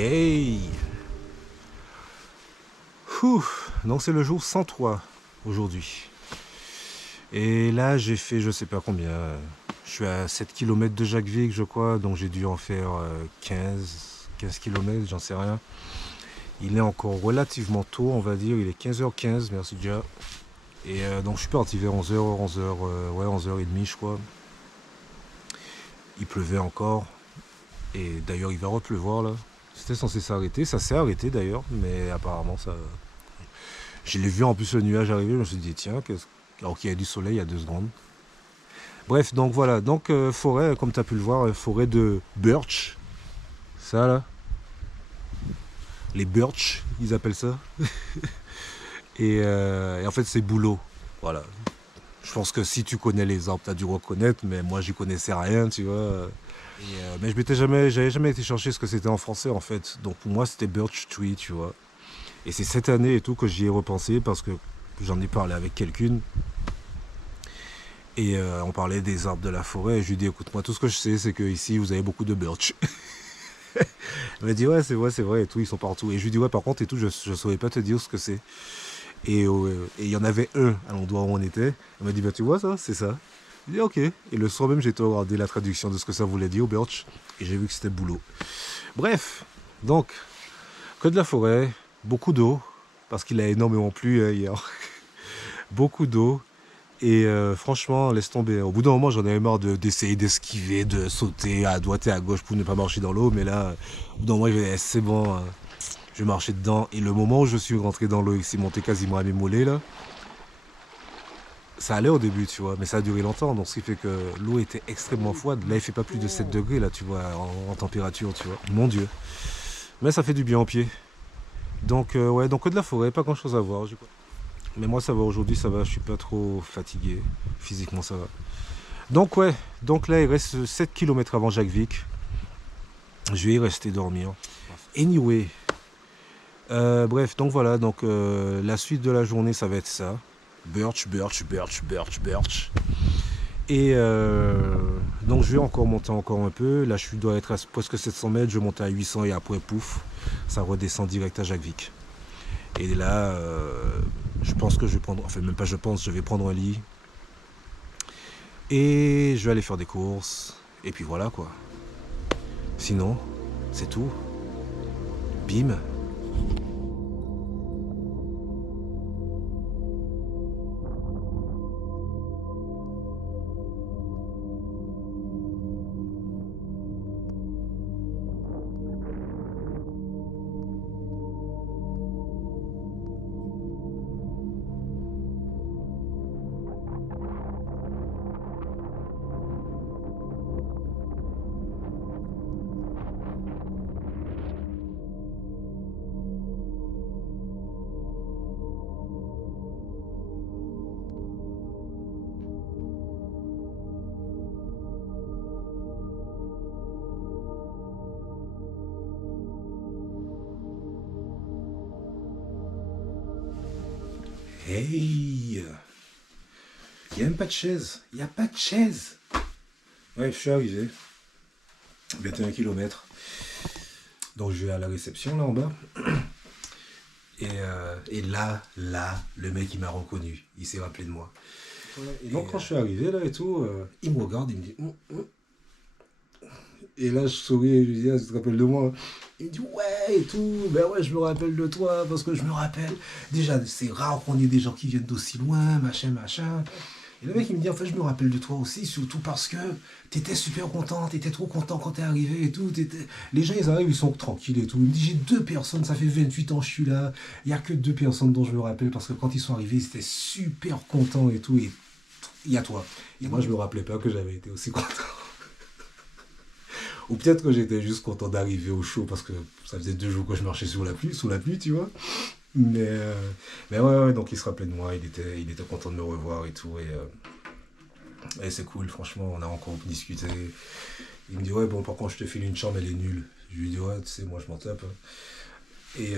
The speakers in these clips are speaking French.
Hey! Ouh, donc c'est le jour 103 aujourd'hui. Et là j'ai fait je sais pas combien. Je suis à 7 km de Jacques-Vic je crois, donc j'ai dû en faire 15 km, j'en sais rien. Il est encore relativement tôt on va dire, il est 15h15, merci déjà. Et donc je suis parti vers 11h, 11h, ouais 11h30 je crois. Il pleuvait encore. Et d'ailleurs il va repleuvoir là. C'était censé s'arrêter, ça s'est arrêté d'ailleurs, mais apparemment ça... Je l'ai vu en plus le nuage arriver, je me suis dit tiens, alors qu'il y a du soleil il y a 2 secondes. Bref, donc voilà, donc forêt, comme tu as pu le voir, forêt de birch. Ça là, les birch, ils appellent ça. Et en fait c'est bouleau. Voilà. Je pense que si tu connais les arbres, tu as dû reconnaître, mais moi j'y connaissais rien, tu vois. Mais j'avais jamais été chercher ce que c'était en français en fait. Donc pour moi c'était birch tree, tu vois. Et c'est cette année et tout que j'y ai repensé parce que j'en ai parlé avec quelqu'une. Et on parlait des arbres de la forêt. Et je lui ai dit, écoute, moi, tout ce que je sais, c'est qu'ici, vous avez beaucoup de birch. Elle m'a dit, ouais, c'est vrai, et tout, ils sont partout. Et je lui ai dit, ouais, par contre, et tout, je ne saurais pas te dire ce que c'est. Et il y en avait un à l'endroit où on était. Elle m'a dit, bah, tu vois ça, c'est ça. J'ai dit, ok. Et le soir même, j'ai été regarder la traduction de ce que ça voulait dire, birch. Et j'ai vu que c'était boulot. Bref, donc, que de la forêt, beaucoup d'eau, parce qu'il a énormément plu hier. Beaucoup d'eau. Et franchement, laisse tomber. Au bout d'un moment, j'en avais marre d'essayer d'esquiver, de sauter à droite et à gauche pour ne pas marcher dans l'eau. Mais là, au bout d'un moment, c'est bon, hein. Je marchais dedans. Et le moment où je suis rentré dans l'eau et que c'est monté quasiment à mes mollets, là, ça allait au début, tu vois. Mais ça a duré longtemps. Donc, ce qui fait que l'eau était extrêmement froide. Là, il fait pas plus de 7 degrés, là, tu vois, en température, tu vois. Mon Dieu. Mais ça fait du bien aux pieds. Donc, ouais, donc que de la forêt, pas grand chose à voir. Mais moi, ça va aujourd'hui, ça va. Je suis pas trop fatigué. Physiquement, ça va. Donc ouais, donc là il reste 7 km avant Jacques-Vic. Je vais y rester dormir. Anyway, bref, donc voilà, donc la suite de la journée ça va être ça. Birch, birch, birch, birch, birch. Et donc je vais encore monter encore un peu. Là je dois être à presque 700 mètres, je monte à 800 et après pouf, ça redescend direct à Jacques-Vic. Et là, je pense que je vais prendre, enfin même pas je pense, je vais prendre un lit. Et je vais aller faire des courses. Et puis voilà quoi. Sinon, c'est tout. Bim. Hey. Il n'y a même pas de chaise. Il n'y a pas de chaise. Ouais, je suis arrivé. 21 km. Donc je vais à la réception là en bas. Et là, le mec il m'a reconnu. Il s'est rappelé de moi. Et donc quand je suis arrivé là et tout, il me regarde, il me dit Et là je souris et je lui dis ah, tu te rappelles de moi? Il me dit ouais et tout, ben ouais je me rappelle de toi parce que je me rappelle. Déjà c'est rare qu'on ait des gens qui viennent d'aussi loin, machin, machin. Et le mec il me dit en fait je me rappelle de toi aussi, surtout parce que t'étais super content, t'étais trop content quand t'es arrivé et tout. Les gens ils arrivent, ils sont tranquilles et tout. Il me dit j'ai 2 personnes, ça fait 28 ans que je suis là, il n'y a que 2 personnes dont je me rappelle parce que quand ils sont arrivés ils étaient super contents et tout. Et il y a toi. Et moi je me rappelais pas que j'avais été aussi content. Ou peut-être que j'étais juste content d'arriver au show parce que ça faisait 2 jours que je marchais sous la pluie, tu vois. Mais ouais, donc il se rappelait de moi, il était content de me revoir et tout. Et c'est cool, franchement, on a encore discuté. Il me dit, ouais, bon, par contre, je te file une chambre, elle est nulle. Je lui dis, ouais, tu sais, moi, je m'en tape. Et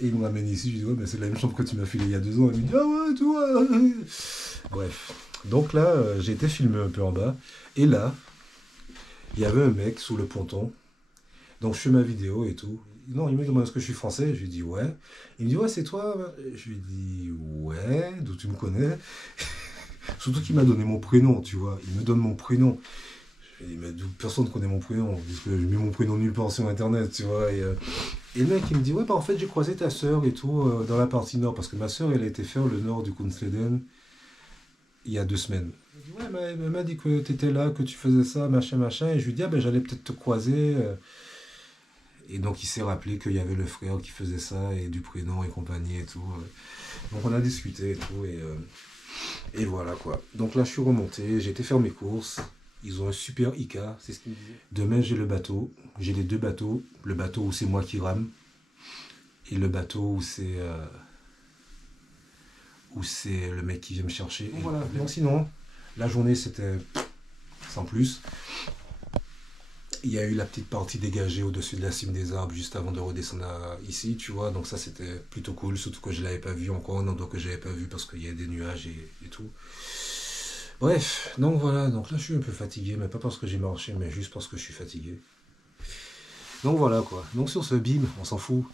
il me ramène ici, je lui dis, ouais, mais c'est la même chambre que tu m'as filé il y a 2 ans. Il me dit, ah ouais, toi. Bref. Donc là, j'ai été filmé un peu en bas. Et là, il y avait un mec sous le ponton. Donc je fais ma vidéo et tout. Non, il me demande est-ce que je suis français. Je lui dis ouais. Il me dit ouais, c'est toi. Je lui dis ouais, d'où tu me connais. Surtout qu'il m'a donné mon prénom, tu vois. Il me donne mon prénom. Je lui dis mais d'où personne ne connaît mon prénom. Parce que j'ai mis mon prénom nulle part sur internet, tu vois. Et le mec il me dit ouais, bah en fait j'ai croisé ta sœur et tout dans la partie nord. Parce que ma sœur elle a été faire le nord du Kunstleden il y a 2 semaines. Il dit ouais, mais elle m'a dit que tu étais là, que tu faisais ça, machin, machin. Et je lui dis ah ben j'allais peut-être te croiser. Et donc il s'est rappelé qu'il y avait le frère qui faisait ça, et du prénom et compagnie et tout. Donc on a discuté et tout, et voilà quoi. Donc là je suis remonté, j'ai été faire mes courses. Ils ont un super Ika, c'est ce qu'ils me disaient. Demain j'ai le bateau, j'ai les deux bateaux. Le bateau où c'est moi qui rame, et le bateau où c'est le mec qui vient me chercher. Donc voilà, donc sinon, la journée c'était sans plus. Il y a eu la petite partie dégagée au-dessus de la cime des arbres juste avant de redescendre ici, tu vois. Donc ça, c'était plutôt cool, surtout que je ne l'avais pas vu encore, un endroit que je n'avais pas vu parce qu'il y a des nuages et tout. Bref, donc voilà. Donc là, je suis un peu fatigué, mais pas parce que j'ai marché, mais juste parce que je suis fatigué. Donc voilà, quoi. Donc sur ce bim, on s'en fout.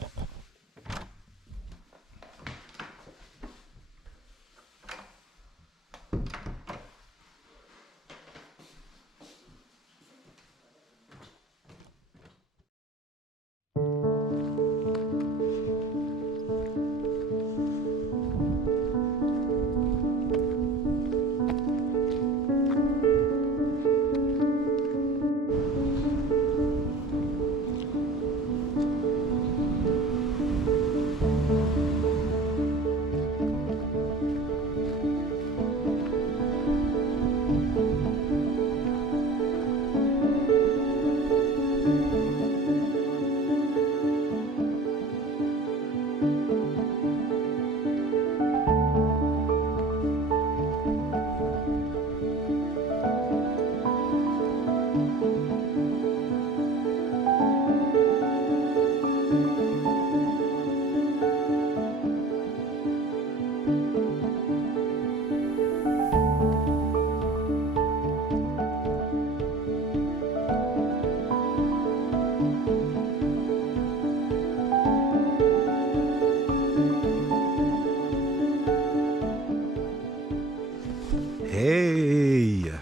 Hey!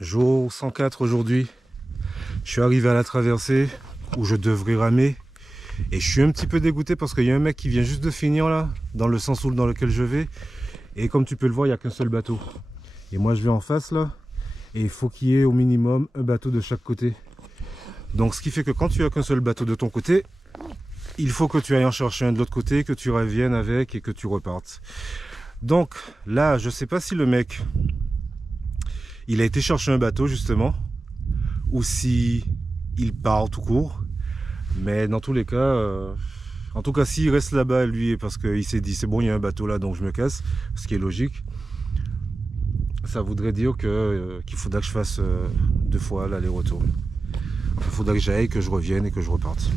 Jour 104 aujourd'hui. Je suis arrivé à la traversée où je devrais ramer. Et je suis un petit peu dégoûté parce qu'il y a un mec qui vient juste de finir là, dans le sens dans lequel je vais. Et comme tu peux le voir, il n'y a qu'un seul bateau. Et moi je vais en face là. Et il faut qu'il y ait au minimum un bateau de chaque côté. Donc ce qui fait que quand tu as qu'un seul bateau de ton côté, il faut que tu ailles en chercher un de l'autre côté, que tu reviennes avec et que tu repartes. Donc là, je sais pas si le mec, il a été chercher un bateau justement, ou si il part tout court. Mais dans tous les cas, en tout cas s'il reste là-bas lui, parce qu'il s'est dit c'est bon, il y a un bateau là donc je me casse, ce qui est logique, ça voudrait dire qu'il faudra que je fasse 2 fois l'aller-retour. Il faudra que j'aille, que je revienne et que je reparte.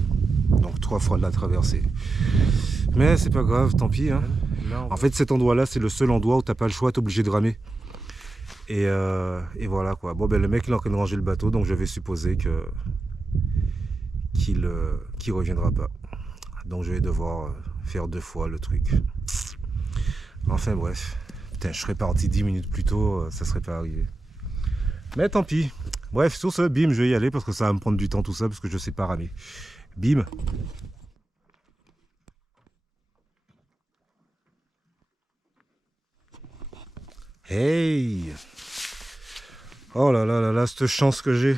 Donc 3 fois de la traversée. Mais c'est pas grave, tant pis. Hein. En fait cet endroit là c'est le seul endroit où t'as pas le choix, t'es obligé de ramer. Et voilà quoi. Bon ben le mec il est en train de ranger le bateau, donc je vais supposer qu'il reviendra pas. Donc je vais devoir faire 2 fois le truc. Enfin bref. Putain, je serais parti 10 minutes plus tôt, ça serait pas arrivé. Mais tant pis. Bref, sur ce, bim, je vais y aller parce que ça va me prendre du temps tout ça, parce que je sais pas ramer. Bim. Hey! Oh là là là là, cette chance que j'ai.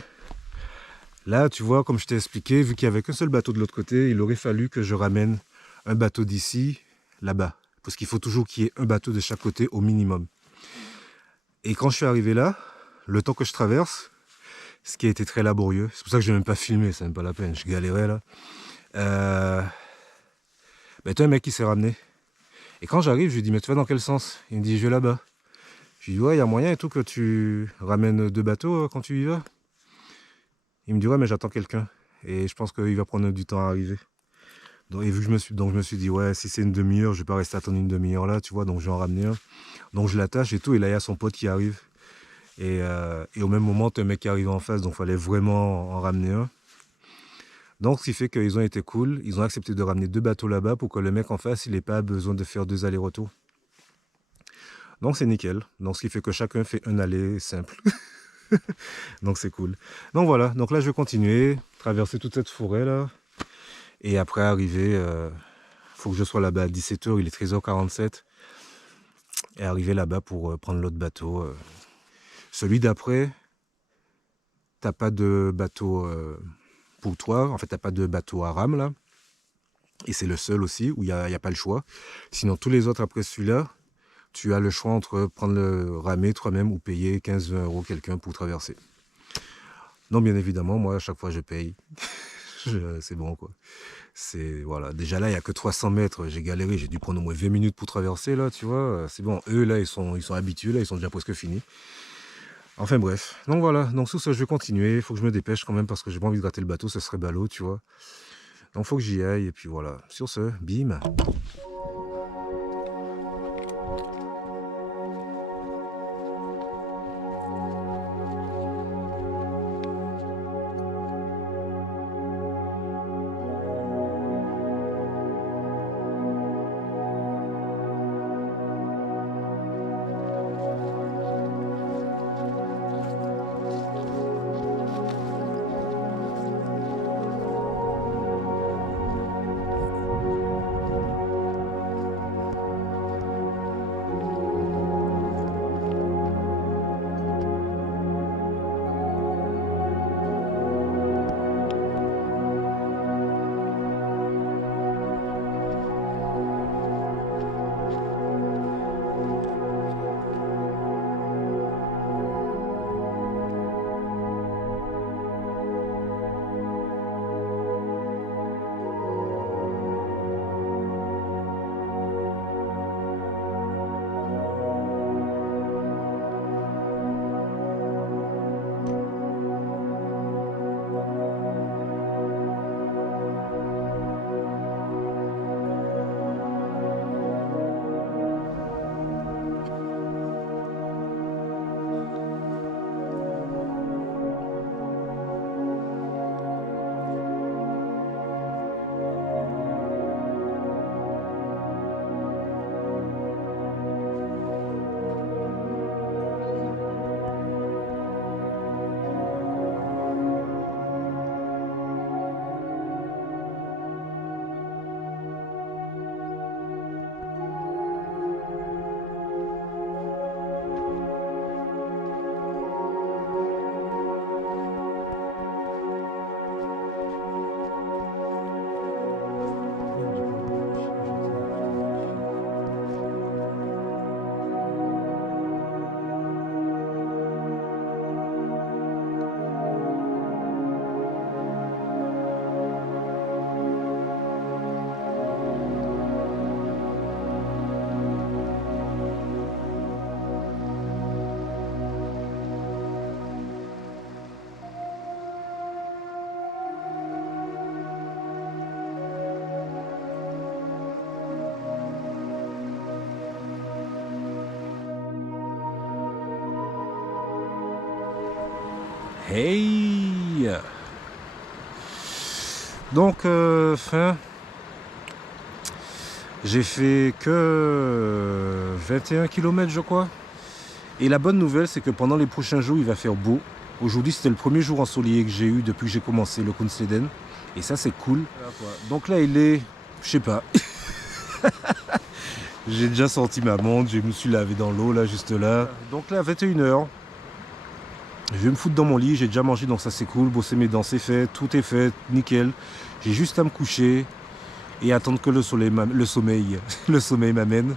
Là, tu vois, comme je t'ai expliqué, vu qu'il n'y avait qu'un seul bateau de l'autre côté, il aurait fallu que je ramène un bateau d'ici, là-bas. Parce qu'il faut toujours qu'il y ait un bateau de chaque côté au minimum. Et quand je suis arrivé là, le temps que je traverse, ce qui a été très laborieux, c'est pour ça que je n'ai même pas filmé, c'est même pas la peine, je galérais là. Ben, t'as un mec qui s'est ramené. Et quand j'arrive, je lui dis, mais tu vas dans quel sens? Il me dit, je vais là-bas. Je lui dis, ouais, il y a moyen et tout que tu ramènes 2 bateaux quand tu y vas. Il me dit, ouais, mais j'attends quelqu'un. Et je pense qu'il va prendre du temps à arriver. Donc, et vu que je me suis dit, ouais, si c'est une demi-heure, je vais pas rester à attendre une demi-heure là, tu vois, donc je vais en ramener un. Donc je l'attache et tout, et là, il y a son pote qui arrive. Et au même moment, t'as un mec qui arrive en face, donc il fallait vraiment en ramener un. Donc ce qui fait qu'ils ont été cool, ils ont accepté de ramener 2 bateaux là-bas pour que le mec en face, il n'ait pas besoin de faire 2 allers-retours. Donc c'est nickel. Donc ce qui fait que chacun fait un aller simple. Donc c'est cool. Donc voilà, donc là je vais continuer, traverser toute cette forêt là. Et après arriver, faut que je sois là-bas à 17h, il est 13h47. Et arriver là-bas pour prendre l'autre bateau. Celui d'après, t'as pas de bateau pour toi, en fait t'as pas de bateau à rame là. Et c'est le seul aussi où il n'y a pas le choix. Sinon tous les autres après celui-là, tu as le choix entre prendre le ramé toi-même ou payer 15-20 € quelqu'un pour traverser. Donc bien évidemment, moi à chaque fois je paye. C'est bon quoi. Voilà. Déjà là, il n'y a que 300 mètres, j'ai galéré, j'ai dû prendre au moins 20 minutes pour traverser là, tu vois. C'est bon, eux là, ils sont habitués, là, ils sont déjà presque finis. Enfin bref, donc voilà, donc sur ce je vais continuer, il faut que je me dépêche quand même parce que j'ai pas envie de gratter le bateau, ce serait ballot, tu vois. Donc faut que j'y aille et puis voilà. Sur ce, bim. Hey! Donc, j'ai fait que 21 km je crois. Et la bonne nouvelle, c'est que pendant les prochains jours, il va faire beau. Aujourd'hui, c'était le premier jour ensoleillé que j'ai eu depuis que j'ai commencé le Kungsleden. Et ça, c'est cool. Donc là, il est, je sais pas. J'ai déjà sorti ma montre, je me suis lavé dans l'eau, là, juste là. Donc là, à 21h, je vais me foutre dans mon lit, j'ai déjà mangé, donc ça c'est cool. Bosser mes dents, c'est fait, tout est fait, nickel. J'ai juste à me coucher et attendre que le sommeil m'amène.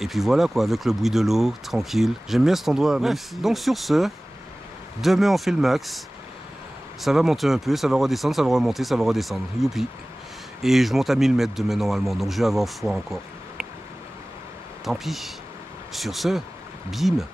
Et puis voilà quoi, avec le bruit de l'eau, tranquille. J'aime bien cet endroit. Même. Donc sur ce, demain on fait le max. Ça va monter un peu, ça va redescendre, ça va remonter, ça va redescendre. Youpi. Et je monte à 1000 mètres demain normalement, donc je vais avoir froid encore. Tant pis. Sur ce, bim.